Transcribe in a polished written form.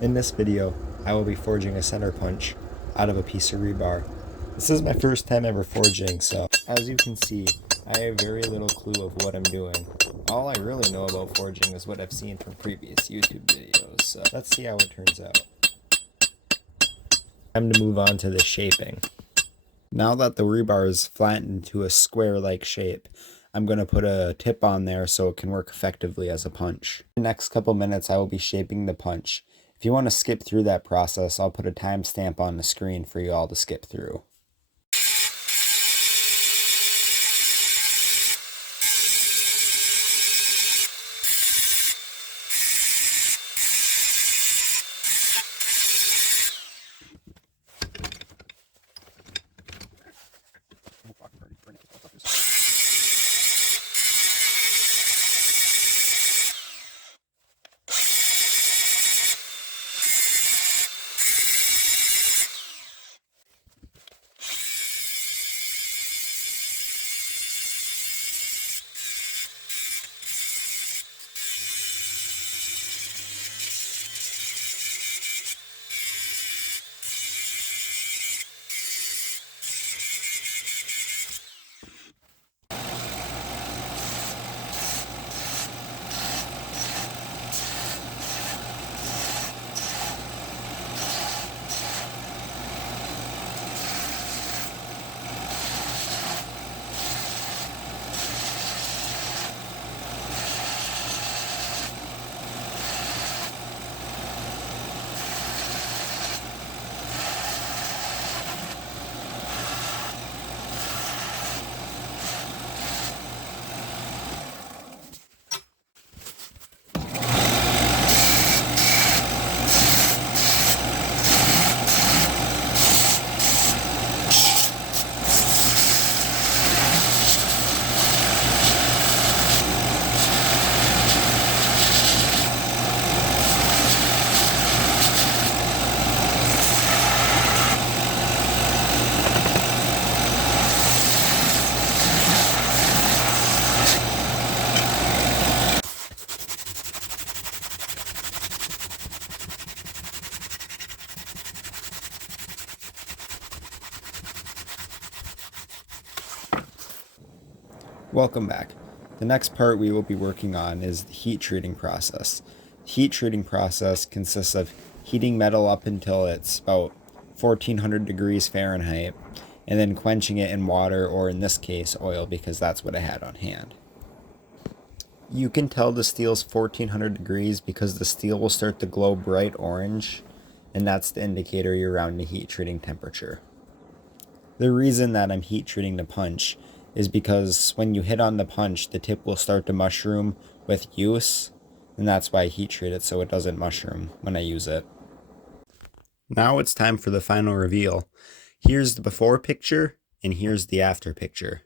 In this video, I will be forging a center punch out of a piece of rebar. This is my first time ever forging, so as you can see, I have very little clue of what I'm doing. All I really know about forging is what I've seen from previous YouTube videos, so let's see how it turns out. Time to move on to the shaping. Now that the rebar is flattened into a square-like shape, I'm going to put a tip on there so it can work effectively as a punch. In the next couple minutes, I will be shaping the punch. If you want to skip through that process, I'll put a timestamp on the screen for you all to skip through. Welcome back. The next part we will be working on is the heat treating process. The heat treating process consists of heating metal up until it's about 1400 degrees Fahrenheit and then quenching it in water, or in this case oil, because that's what I had on hand. You can tell the steel's 1400 degrees because the steel will start to glow bright orange, and that's the indicator you're around the heat treating temperature. The reason that I'm heat treating the punch is because when you hit on the punch, the tip will start to mushroom with use, and that's why I heat treat it so it doesn't mushroom when I use it. Now it's time for the final reveal. Here's the before picture, and here's the after picture.